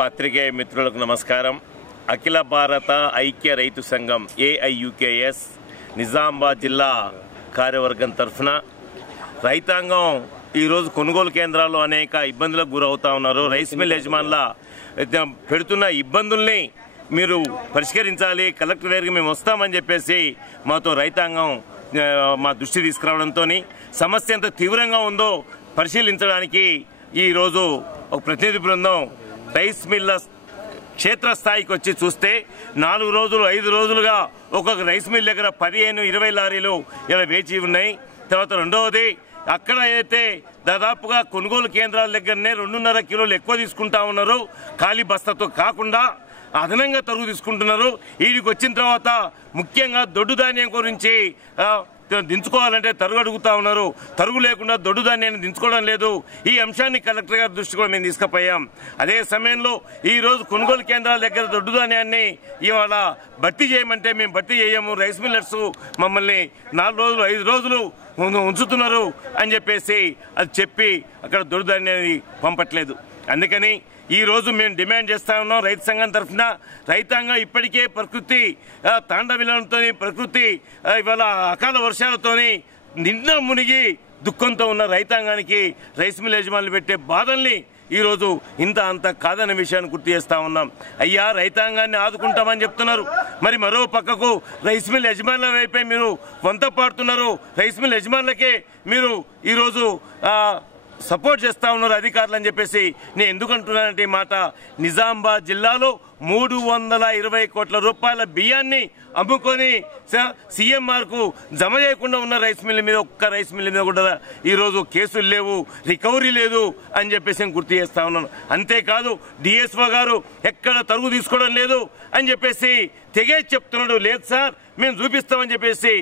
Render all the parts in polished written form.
పాత్రికేయ మిత్రులకు నమస్కారం. అఖిల భారత ఐక్య రైతు సంఘం AIUKS నిజామాబాద్ జిల్లా కార్యవర్గం తరఫున రైతాంగం ఈరోజు కొనుగోలు కేంద్రాల్లో అనేక ఇబ్బందులకు గురవుతా ఉన్నారు. రైస్ మిల్ యజమానుల పెడుతున్న ఇబ్బందుల్ని మీరు పరిష్కరించాలి, కలెక్టర్ దగ్గరికి మేము వస్తామని చెప్పేసి మాతో రైతాంగం మా దృష్టి తీసుకురావడంతో సమస్య ఎంత తీవ్రంగా ఉందో పరిశీలించడానికి ఈరోజు ఒక ప్రతినిధి బృందం రైస్ మిల్ల క్షేత్రస్థాయికి వచ్చి చూస్తే 4 రోజులు 5 రోజులుగా ఒక్కొక్క రైస్ మిల్ దగ్గర 15-20 లారీలు ఇలా వేచి ఉన్నాయి. తర్వాత రెండవది అక్కడ అయితే దాదాపుగా కొనుగోలు కేంద్రాల దగ్గరనే 2.5 కిలోలు ఎక్కువ తీసుకుంటా ఉన్నారు. ఖాళీ బస్తాతో కాకుండా అదనంగా తరుగు తీసుకుంటున్నారు. వీడికి వచ్చిన తర్వాత ముఖ్యంగా దొడ్డు ధాన్యం గురించి దించుకోవాలంటే తరుగు అడుగుతా ఉన్నారు. తరుగు లేకుండా దొడ్డు ధాన్యాన్ని దించుకోవడం లేదు. ఈ అంశాన్ని కలెక్టర్ గారి దృష్టి కూడా మేము తీసుకుపోయాం. అదే సమయంలో ఈరోజు కొనుగోలు కేంద్రాల దగ్గర దొడ్డు ధాన్యాన్ని ఇవాళ భర్తీ చేయమంటే మేము భర్తీ చేయము, రైస్ మిల్లర్స్ మమ్మల్ని 4 రోజులు 5 రోజులు ఉంచుతున్నారు అని చెప్పేసి అది చెప్పి అక్కడ దొడ్డు ధాన్యాన్ని పంపట్లేదు. అందుకని ఈ రోజు మేము డిమాండ్ చేస్తా ఉన్నాం రైతు సంఘం తరఫున. రైతాంగం ఇప్పటికే ప్రకృతి తాండవిలంతో ప్రకృతి ఇవాళ అకాల వర్షాలతోని నిండా మునిగి దుఃఖంతో ఉన్న రైతాంగానికి రైస్ మిల్ యజమానులు పెట్టే బాధల్ని ఈరోజు అంత కాదన్న విషయాన్ని గుర్తు చేస్తా ఉన్నాం. అయ్యా, రైతాంగాన్ని ఆదుకుంటామని చెప్తున్నారు, మరి మరో పక్కకు రైస్ మిల్ యజమానుల వైపే మీరు వంత పాడుతున్నారు. రైస్ మిల్ యజమానులకే మీరు ఈరోజు సపోర్ట్ చేస్తా ఉన్నారు అధికారులు అని చెప్పేసి నేను ఎందుకు అంటున్నానంటే ఈ మాట, నిజామాబాద్ జిల్లాలో 320 కోట్ల రూపాయల బియ్యాన్ని అమ్ముకొని CMRకు జమ చేయకుండా ఉన్న రైస్ మిల్ మీద ఒక్క రైస్ మిల్ మీద కూడా ఈరోజు కేసులు లేవు, రికవరీ లేదు అని చెప్పేసి నేను గుర్తు చేస్తా ఉన్నాను. అంతేకాదు DSO గారు ఎక్కడ తరుగు తీసుకోవడం లేదు అని చెప్పేసి తెగేసి చెప్తున్నాడు. లేదు సార్ మేము చూపిస్తామని చెప్పేసి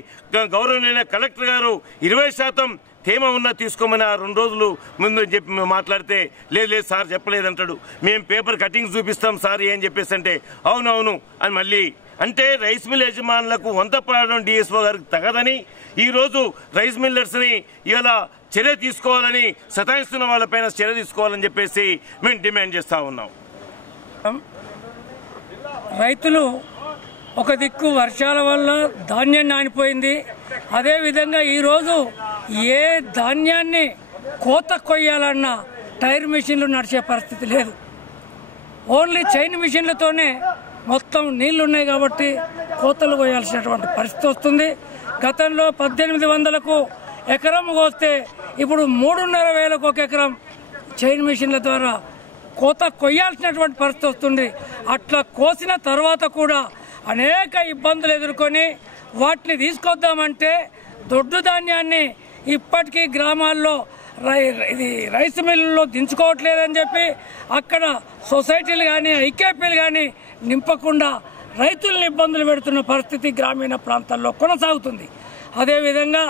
గౌరవనీయ కలెక్టర్ గారు 20% తేమ ఉన్నా తీసుకోమని 2 రోజులు ముందు చెప్పి మాట్లాడితే లేదు సార్ చెప్పలేదంటాడు. మేము పేపర్ కటింగ్స్ చూపిస్తాం సార్ ఏం చెప్పేసి అంటే అవునవును అని మళ్ళీ అంటే రైస్ మిల్ యజమానులకు వంత పడడం DSO గారికి తగదని ఈరోజు రైస్ మిల్లర్స్ని ఇలా చర్య తీసుకోవాలని, సతాయిస్తున్న వాళ్ళపైన చర్య తీసుకోవాలని చెప్పేసి మేము డిమాండ్ చేస్తూ ఉన్నాం. రైతులు ఒక దిక్కు వర్షాల వల్ల ధాన్యం నానిపోయింది. అదేవిధంగా ఈరోజు ఏ ధాన్యాన్ని కోత కొయ్యాలన్నా టైర్ మిషన్లు నడిచే పరిస్థితి లేదు. ఓన్లీ చైన్ మిషన్లతోనే మొత్తం నీళ్లు ఉన్నాయి కాబట్టి కోతలు కొయ్యాల్సినటువంటి పరిస్థితి వస్తుంది. గతంలో 1800కు ఎకరం కోస్తే ఇప్పుడు 3,500కు ఒక ఎకరం చైన్ మిషన్ల ద్వారా కోత కొయ్యాల్సినటువంటి పరిస్థితి వస్తుంది. అట్లా కోసిన తర్వాత కూడా అనేక ఇబ్బందులు ఎదుర్కొని వాటిని తీసుకొద్దామంటే దొడ్డు ధాన్యాన్ని ఇప్పటికీ గ్రామాల్లో ఇది రైస్ మిల్లుల్లో దించుకోవట్లేదని చెప్పి అక్కడ సొసైటీలు కానీ ఐక్యపీలు కానీ నింపకుండా రైతులను ఇబ్బందులు పెడుతున్న పరిస్థితి గ్రామీణ ప్రాంతాల్లో కొనసాగుతుంది. అదేవిధంగా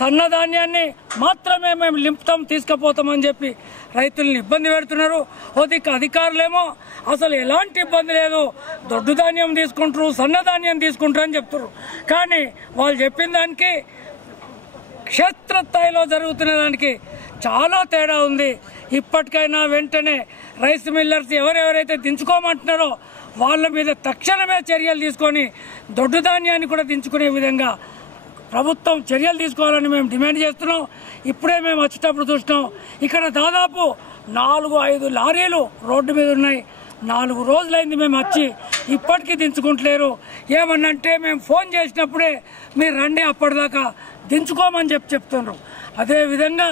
సన్నధాన్యాన్ని మాత్రమే మేము నింపుతాం తీసుకుపోతామని చెప్పి రైతులను ఇబ్బంది పెడుతున్నారు. అధికారులేమో అసలు ఎలాంటి ఇబ్బంది లేదు, దొడ్డు ధాన్యం తీసుకుంటారు, సన్నధాన్యం తీసుకుంటారు అని చెప్తారు. కానీ వాళ్ళు చెప్పిన దానికి క్షేత్రస్థాయిలో జరుగుతున్న దానికి చాలా తేడా ఉంది. ఇప్పటికైనా వెంటనే రైస్ మిల్లర్స్ ఎవరెవరైతే దించుకోమంటున్నారో వాళ్ళ మీద తక్షణమే చర్యలు తీసుకొని దొడ్డు ధాన్యాన్ని కూడా దించుకునే విధంగా ప్రభుత్వం చర్యలు తీసుకోవాలని మేము డిమాండ్ చేస్తున్నాం. ఇప్పుడే మేము వచ్చేటప్పుడు చూసినాం, ఇక్కడ దాదాపు 4-5 లారీలు రోడ్డు మీద ఉన్నాయి. 4 రోజులైంది మేము వచ్చి, ఇప్పటికీ దించుకుంటలేరు. ఏమన్నంటే మేము ఫోన్ చేసినప్పుడే మీరు రండి అప్పటిదాకా దించుకోమని చెప్తున్నారు. అదేవిధంగా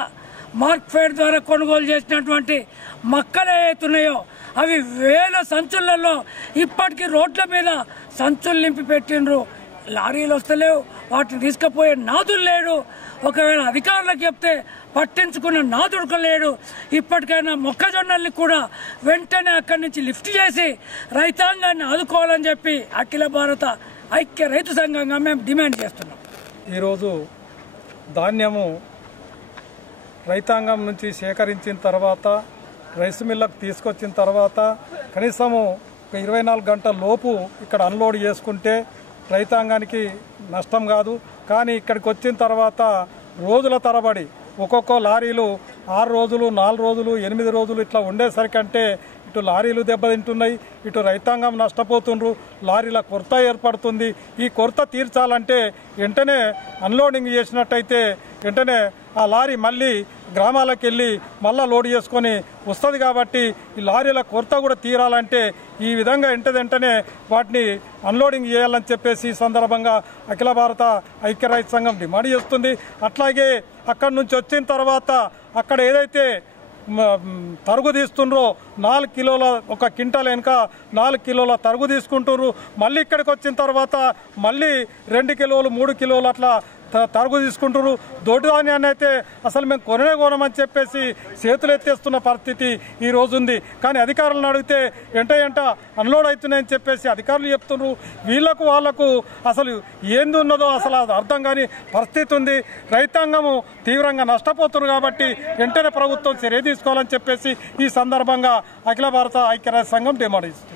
మార్క్ఫెడ్ ద్వారా కొనుగోలు చేసినటువంటి మక్కలు ఏవైతున్నాయో అవి వేల సంచులలో ఇప్పటికీ రోడ్ల మీద సంచులు నింపి పెట్టిండ్రు. లారీలు వస్తలేవు, వాటిని తీసుకుపోయే నాదులు లేడు. ఒకవేళ అధికారులకు చెప్తే పట్టించుకున్న నాదుడు లేడు. ఇప్పటికైనా మొక్కజొన్నల్ని కూడా వెంటనే అక్కడి నుంచి లిఫ్ట్ చేసి రైతాంగాన్ని ఆదుకోవాలని చెప్పి అఖిల భారత ఐక్య రైతు సంఘంగా మేము డిమాండ్ చేస్తున్నాం. ఈరోజు ధాన్యము రైతాంగం నుంచి సేకరించిన తర్వాత రైస్ మిల్లకు తీసుకొచ్చిన తర్వాత కనీసము 24 గంటల లోపు ఇక్కడ అన్లోడ్ చేసుకుంటే రైతాంగానికి నష్టం కాదు. కానీ ఇక్కడికి వచ్చిన తర్వాత రోజుల తరబడి ఒక్కొక్క లారీలు 6 రోజులు 4 రోజులు 8 రోజులు ఇట్లా ఉండేసరికంటే ఇటు లారీలు దెబ్బతింటున్నాయి, ఇటు రైతాంగం నష్టపోతుండ్రు, లారీల కొరత ఏర్పడుతుంది. ఈ కొరత తీర్చాలంటే వెంటనే అన్లోడింగ్ చేసినట్టయితే వెంటనే ఆ లారీ మళ్ళీ గ్రామాలకు వెళ్ళి మళ్ళీ లోడ్ చేసుకొని వస్తుంది. కాబట్టి ఈ లారీల కొరత కూడా తీరాలంటే ఈ విధంగా వెంటనే వాటిని అన్లోడింగ్ చేయాలని చెప్పేసి ఈ సందర్భంగా అఖిల భారత ఐక్య రైతు సంఘం డిమాండ్ చేస్తుంది. అట్లాగే అక్కడి నుంచి వచ్చిన తర్వాత అక్కడ ఏదైతే తరుగు తీస్తుండ్రో 4 కిలోల ఒక క్వింటాల్ వెనుక 4 కిలోల తరుగు తీసుకుంటున్నారు. మళ్ళీ ఇక్కడికి వచ్చిన తర్వాత మళ్ళీ 2 కిలోలు 3 కిలోలు అట్లా తరుగు తీసుకుంటున్నారు. దొడ్డు ధాన్యాన్ని అయితే అసలు మేము కొనమని చెప్పేసి చేతులు ఎత్తేస్తున్న పరిస్థితి ఈ రోజు ఉంది. కానీ అధికారులను అడిగితే ఎంట అన్లోడ్ అవుతున్నాయని చెప్పేసి అధికారులు చెప్తున్నారు. వాళ్ళకు అసలు ఏంది ఉన్నదో అసలు అర్థం కాని పరిస్థితి ఉంది. రైతాంగము తీవ్రంగా నష్టపోతున్నారు. కాబట్టి వెంటనే ప్రభుత్వం చర్య తీసుకోవాలని చెప్పేసి ఈ సందర్భంగా అఖిల భారత ఐక్యరాజ్య సంఘం డిమాండ్ చేస్తుంది.